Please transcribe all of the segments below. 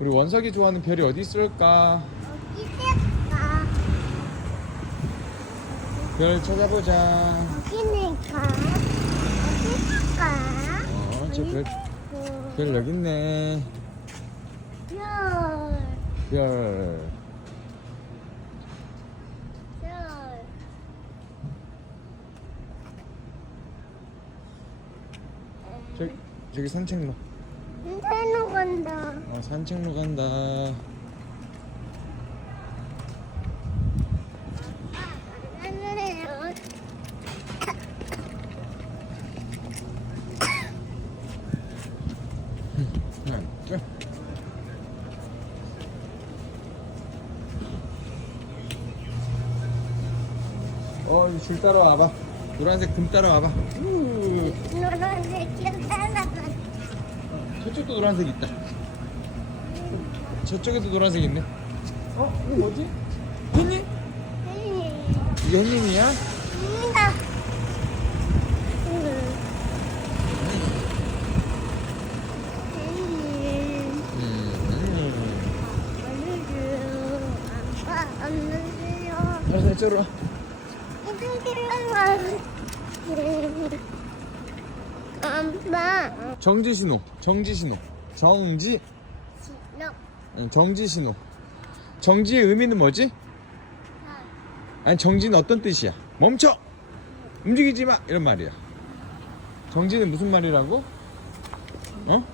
우리 원석이 좋아하는 별이 어디 있을까? 어디 있을까? 별 찾아보자. 어디니까? 어디 있을까? 어, 저 별, 그, 별 여기 있네. 별, 별. 별. 저기, 저기 산책로. 인사는 간다. 어, 산책로 간다. 어, 이줄 따라와봐. 노란색 금 따라와봐. 우. 노란색 따라가. 저쪽도 노란색 있다. 저쪽에도 노란색 있네. 어? 이거 뭐지? 햇님? 이게 햇님이야? 입니다. 음. 아빠 안녕하세요. 알았어, 이쪽으로 와. 엄마 정지 신호. 정지 신호. 정지. 싫어. 아니, 정지 신호. 정지의 의미는 뭐지? 아니, 정지는 어떤 뜻이야? 멈춰! 움직이지 마! 이런 말이야. 정지는 무슨 말이라고? 어?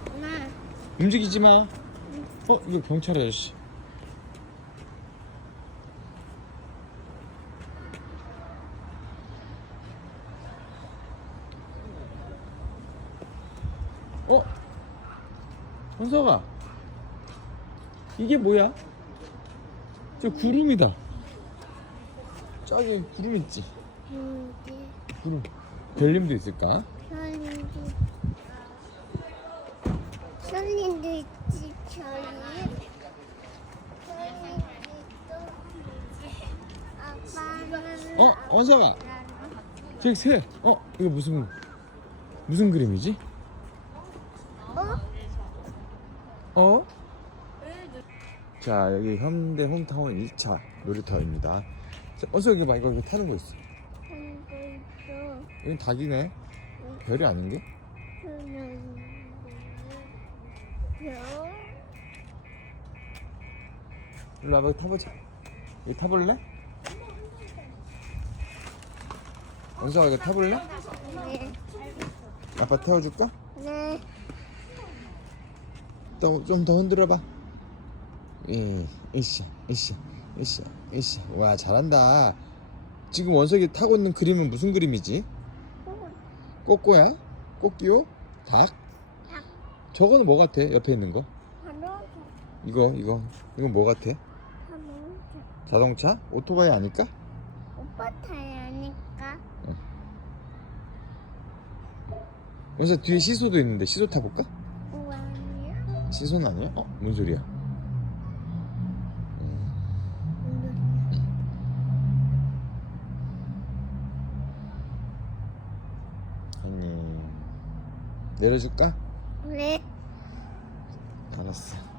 움직이지 마. 어, 이거 경찰 아저씨. 어? 현석아. 이게 뭐야? 저 구름이다. 저기 구름 있지? 여기 구름. 별님도 있을까? 선인도 있지 아빠는 어, 원석아. 저기 새. 어, 이거 무슨 무슨 그림이지? 어? 어? 자, 여기 현대 홈타운 1차 놀이터입니다. 자, 어서 여기 봐. 이거 여기 타는 거 있어. 선도 있어 여기 닭이네. 별이 아닌 게? 별 일로 와봐. 여기 타보자. 여기 타볼래? 원석아, 이거 타볼래? 네. 아빠 태워줄까? 네. 좀 더 흔들어봐. 예, 으쌰, 으쌰, 으쌰, 으쌰. 와, 잘한다. 지금 원석이 타고 있는 그림은 무슨 그림이지? 꼬꼬야? 꼬끼요? 닭? 닭. 저거는 뭐 같아? 옆에 있는 거? 자동차. 이거, 이거. 이건 뭐 같아? 자동차. 자동차? 오토바이 아닐까? 오빠 타야 하니까. 원석 뒤에 시소도 있는데 시소 타볼까? 우와, 아니야? 시소는 아니야? 어? 뭔 소리야? 내려줄까? 네. 알았어